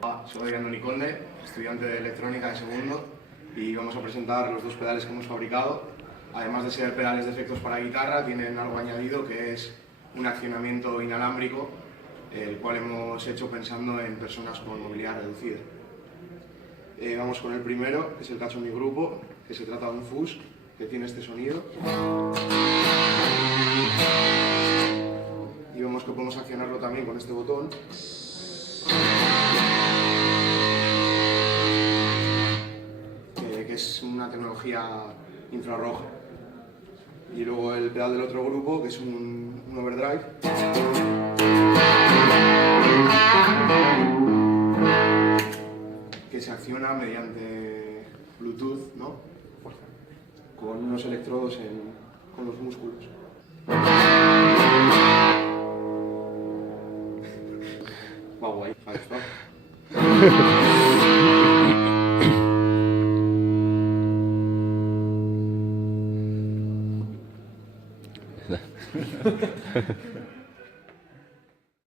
Hola, soy Andoni Conde, estudiante de electrónica de segundo, y vamos a presentar los dos pedales que hemos fabricado. Además de ser pedales de efectos para guitarra, tienen algo añadido que es un accionamiento inalámbrico, el cual hemos hecho pensando en personas con movilidad reducida. Vamos con el primero, que es el que ha hecho mi grupo, que se trata de un fuzz, que tiene este sonido. Y vemos que podemos accionarlo también con este botón. Que es una tecnología infrarroja. Y luego el pedal del otro grupo, que es un overdrive. Que se acciona mediante Bluetooth, ¿no? Con unos electrodos con los músculos. Va guay, ahí está.